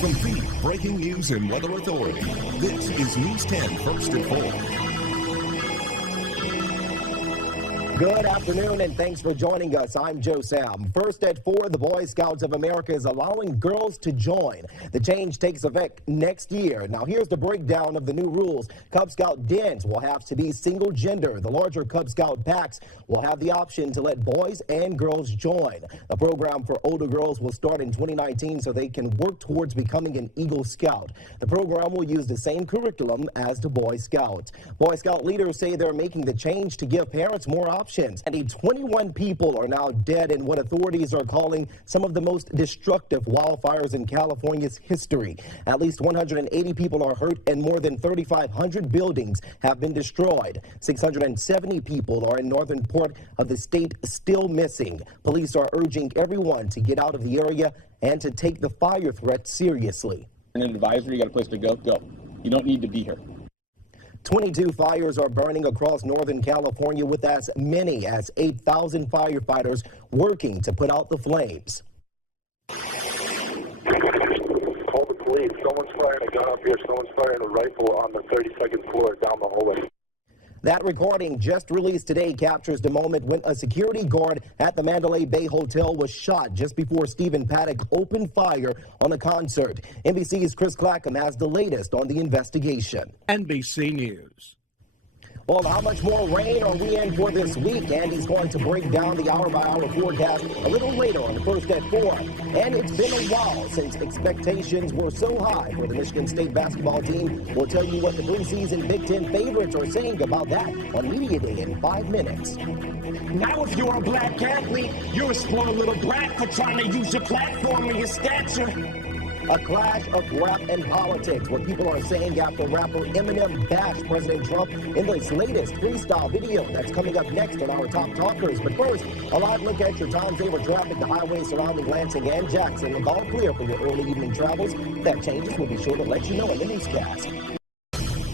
From the Breaking News and Weather Authority, this is News 10 First and Four. Good afternoon and thanks for joining us. I'm Joe Sam. First at 4, the Boy Scouts of America is allowing girls to join. The change takes effect next year. Now here's the breakdown of the new rules. Cub Scout dens will have to be single gender. The larger Cub Scout packs will have the option to let boys and girls join. The program for older girls will start in 2019 so they can work towards becoming an Eagle Scout. The program will use the same curriculum as the Boy Scouts. Boy Scout leaders say they're making the change to give parents more options. And 21 people are now dead in what authorities are calling some of the most destructive wildfires in California's history. At least 180 people are hurt and more than 3,500 buildings have been destroyed. 670 people are in northern part of the state still missing. Police are urging everyone to get out of the area and to take the fire threat seriously. An advisory, you got a place to go? Go. You don't need to be here. 22 fires are burning across Northern California with as many as 8,000 firefighters working to put out the flames. Call the police. Someone's firing a gun up here. Someone's firing a rifle on the 32nd floor down the hallway. That recording just released today captures the moment when a security guard at the Mandalay Bay Hotel was shot just before Stephen Paddock opened fire on a concert. NBC's Chris Clackham has the latest on the investigation. NBC News. Well, how much more rain are we in for this week? Andy's going to break down the hour-by-hour forecast a little later on the First at 4. And it's been a while since expectations were so high for the Michigan State basketball team. We'll tell you what the preseason Big Ten favorites are saying about that on Media Day in 5 minutes. Now if you're a black athlete, you're a spoiled little brat for trying to use your platform and your stature. A clash of rap and politics, what people are saying after rapper Eminem bashed President Trump in this latest freestyle video. That's coming up next on our Top Talkers. But first, a live look at your time-saver traffic, the highways surrounding Lansing and Jackson. It's all clear for your early evening travels. If that changes, we'll be sure to let you know in the newscast.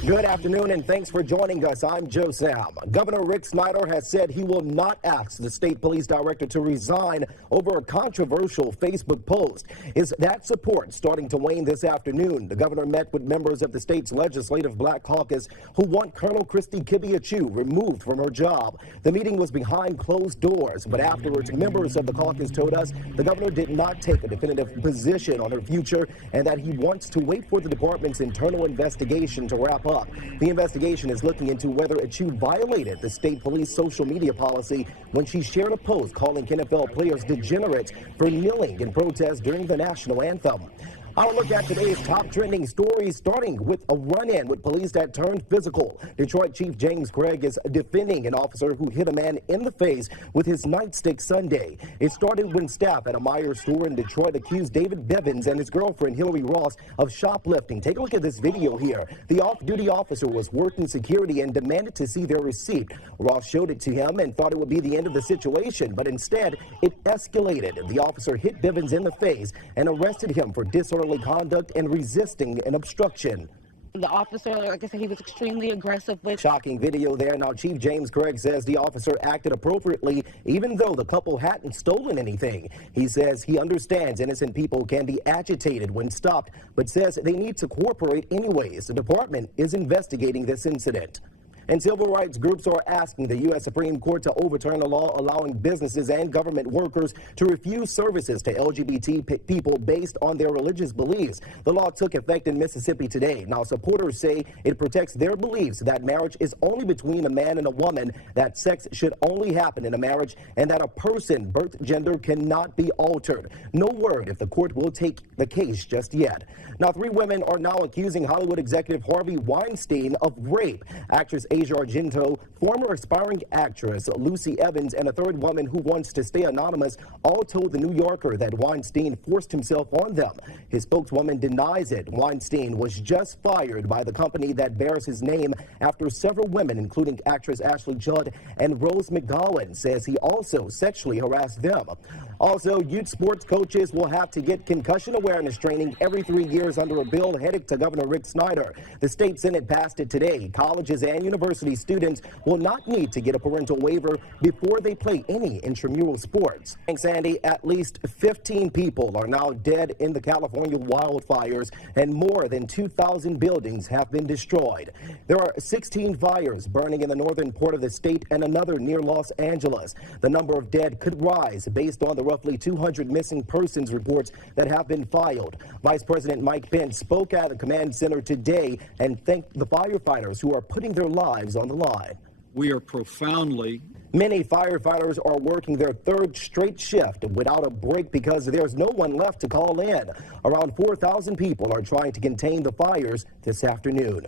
Good afternoon and thanks for joining us. I'm Joe Sam. Governor Rick Snyder has said he will not ask the state police director to resign over a controversial Facebook post. Is that support starting to wane this afternoon? The governor met with members of the state's legislative Black Caucus who want Colonel Christy Kibiachu removed from her job. The meeting was behind closed doors, but afterwards, members of the caucus told us the governor did not take a definitive position on her future and that he wants to wait for the department's internal investigation to wrap up. The investigation is looking into whether Achu violated the state police social media policy when she shared a post calling NFL players degenerates for kneeling in protest during the national anthem. Our look at today's top trending stories, starting with a run-in with police that turned physical. Detroit Chief James Craig is defending an officer who hit a man in the face with his nightstick Sunday. It started when staff at a Meijer store in Detroit accused David Bevins and his girlfriend Hillary Ross of shoplifting. Take a look at this video here. The off-duty officer was working security and demanded to see their receipt. Ross showed it to him and thought it would be the end of the situation, but instead it escalated. The officer hit Bevins in the face and arrested him for disorderly conduct and resisting an obstruction. The officer, like I said, he was extremely aggressive with. Shocking video there. Now, Chief James Craig says the officer acted appropriately, even though the couple hadn't stolen anything. He says he understands innocent people can be agitated when stopped, but says they need to cooperate anyways. The department is investigating this incident. And civil rights groups are asking the U.S. Supreme Court to overturn a law allowing businesses and government workers to refuse services to LGBT people based on their religious beliefs. The law took effect in Mississippi today. Now, supporters say it protects their beliefs that marriage is only between a man and a woman, that sex should only happen in a marriage, and that a person's birth gender cannot be altered. No word if the court will take the case just yet. Now, 3 women are now accusing Hollywood executive Harvey Weinstein of rape. Actress Asia Argento, former aspiring actress Lucy Evans, and a third woman who wants to stay anonymous all told The New Yorker that Weinstein forced himself on them. His spokeswoman denies it. Weinstein was just fired by the company that bears his name after several women, including actress Ashley Judd and Rose McGowan, says he also sexually harassed them. Also, youth sports coaches will have to get concussion awareness training every 3 years under a bill headed to Governor Rick Snyder. The state Senate passed it today. Colleges and universities University students will not need to get a parental waiver before they play any intramural sports. Thanks, Andy. At least 15 people are now dead in the California wildfires, and more than 2,000 buildings have been destroyed. There are 16 fires burning in the northern part of the state and another near Los Angeles. The number of dead could rise based on the roughly 200 missing persons reports that have been filed. Vice President Mike Pence spoke at the command center today and thanked the firefighters who are putting their lives on the line. We are profoundly. Many firefighters are working their third straight shift without a break because there's no one left to call in. Around 4,000 people are trying to contain the fires this afternoon.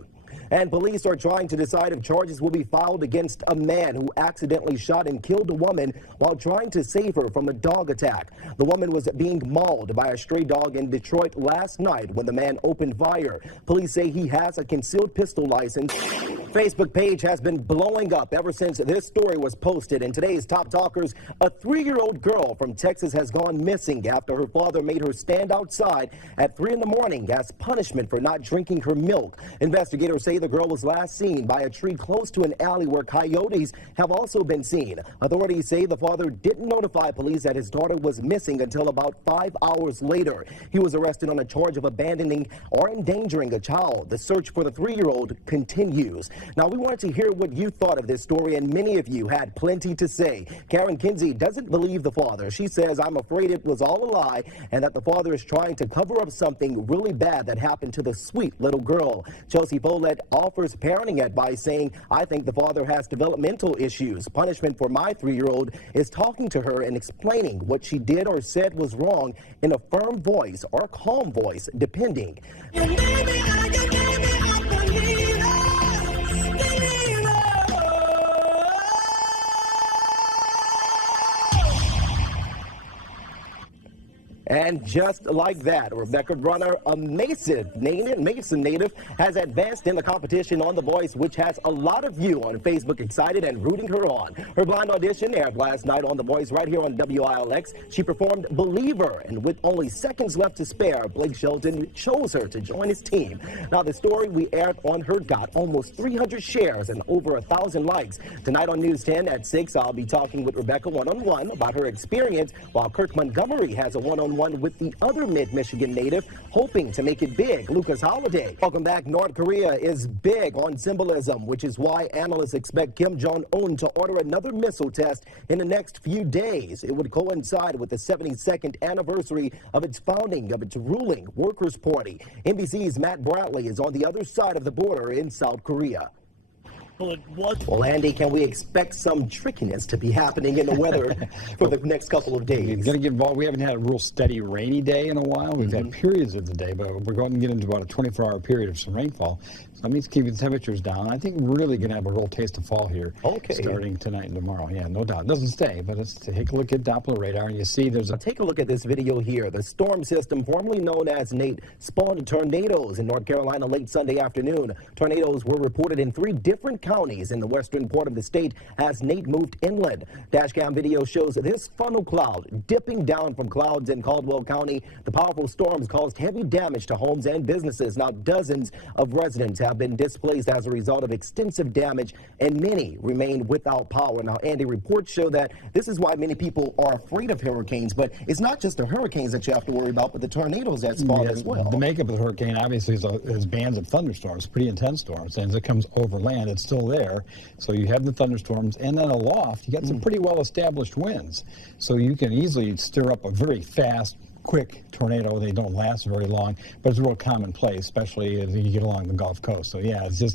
And police are trying to decide if charges will be filed against a man who accidentally shot and killed a woman while trying to save her from a dog attack. The woman was being mauled by a stray dog in Detroit last night when the man opened fire. Police say he has a concealed pistol license. Facebook page has been blowing up ever since this story was posted. In today's Top Talkers, a 3-year-old girl from Texas has gone missing after her father made her stand outside at 3 in the morning as punishment for not drinking her milk. Investigators say the girl was last seen by a tree close to an alley where coyotes have also been seen. Authorities say the father didn't notify police that his daughter was missing until about 5 hours later. He was arrested on a charge of abandoning or endangering a child. The search for the 3-year-old continues. Now, we wanted to hear what you thought of this story, and many of you had plenty to say. Karen Kinsey doesn't believe the father. She says, "I'm afraid it was all a lie and that the father is trying to cover up something really bad that happened to the sweet little girl." Chelsea Follett offers parenting advice, saying, "I think the father has developmental issues. Punishment for my 3-year-old is talking to her and explaining what she did or said was wrong in a firm voice or a calm voice, depending." And just like that, Rebecca Brunner, a Mason native, has advanced in the competition on The Voice, which has a lot of you on Facebook excited and rooting her on. Her blind audition aired last night on The Voice right here on WILX. She performed Believer, and with only seconds left to spare, Blake Shelton chose her to join his team. Now, the story we aired on her got almost 300 shares and over 1,000 likes. Tonight on News 10 at 6, I'll be talking with Rebecca one-on-one about her experience, while Kirk Montgomery has a one-on-one with the other mid-Michigan native hoping to make it big, Lucas Holiday. Welcome back. North Korea is big on symbolism, which is why analysts expect Kim Jong-un to order another missile test in the next few days. It would coincide with the 72nd anniversary of its founding of its ruling Workers' Party. NBC's Matt Bradley is on the other side of the border in South Korea. Well, Andy, can we expect some trickiness to be happening in the weather for the next couple of days? We're going to get involved. We haven't had a real steady rainy day in a while. We've had periods of the day, but we're going to get into about a 24-hour period of some rainfall. So that means keeping temperatures down. I think we're really going to have a real taste of fall here starting tonight and tomorrow. Yeah, no doubt. It doesn't stay, but let's take a look at Doppler radar, and you see there's a... Take a look at this video here. The storm system, formerly known as Nate, spawned tornadoes in North Carolina late Sunday afternoon. Tornadoes were reported in 3 different counties in the western part of the state as Nate moved inland. Dashcam video shows this funnel cloud dipping down from clouds in Caldwell County. The powerful storms caused heavy damage to homes and businesses. Now, dozens of residents have been displaced as a result of extensive damage, and many remain without power. Now, Andy, reports show that this is why many people are afraid of hurricanes, but it's not just the hurricanes that you have to worry about, but the tornadoes that spawn as well. The makeup of the hurricane obviously is bands of thunderstorms, pretty intense storms, and as it comes over land, it's still there. So you have the thunderstorms, and then aloft, you got some pretty well-established winds. So you can easily stir up a very fast, quick tornado. They don't last very long, but it's a real commonplace, especially as you get along the Gulf Coast. So yeah, it's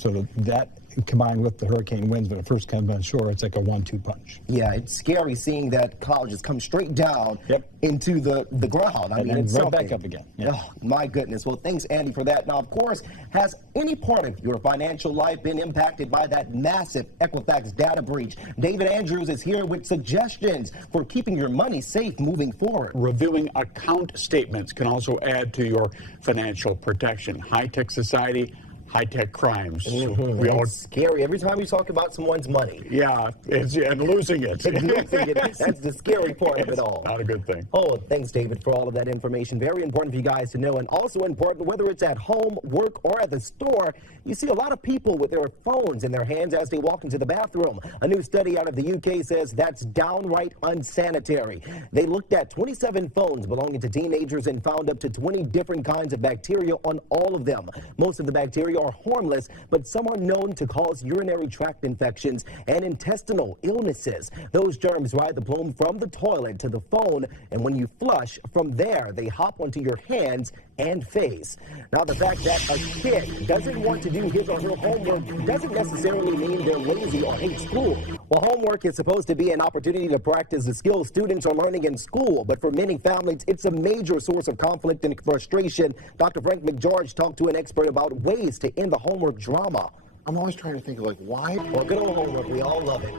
sort of that combined with the hurricane winds when it first comes on shore, it's like a 1-2 punch. Yeah, it's scary seeing that cloud just come straight down into the ground. I mean, it's right back up again. Yeah. Oh, my goodness. Well, thanks, Andy, for that. Now, of course, has any part of your financial life been impacted by that massive Equifax data breach? David Andrews is here with suggestions for keeping your money safe moving forward. Reviewing account statements can also add to your financial protection. High Tech Society high-tech crimes. Mhm. We all, It's scary. Every time you talk about someone's money, yeah, and losing it. that's the scary part of it all. Not a good thing. Oh, thanks, David, for all of that information. Very important for you guys to know, and also important whether it's at home, work, or at the store. You see a lot of people with their phones in their hands as they walk into the bathroom. A new study out of the UK says that's downright unsanitary. They looked at 27 phones belonging to teenagers and found up to 20 different kinds of bacteria on all of them. Most of the bacteria are harmless, but some are known to cause urinary tract infections and intestinal illnesses. Those germs ride the plume from the toilet to the phone, and when you flush, from there they hop onto your hands and face. Now, the fact that a kid doesn't want to do his or her homework doesn't necessarily mean they're lazy or hate school. Well, homework is supposed to be an opportunity to practice the skills students are learning in school, but for many families, it's a major source of conflict and frustration. Dr. Frank McGeorge talked to an expert about ways to end the homework drama. I'm always trying to think of, like, why? Well, good old homework. We all love it.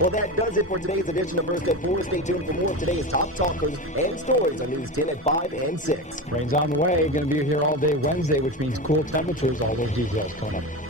Well, that does it for today's edition of First at 4. Stay tuned for more of today's top talkers and stories on News 10 at 5 and 6. Rain's on the way. Going to be here all day Wednesday, which means cool temperatures. All those details coming up.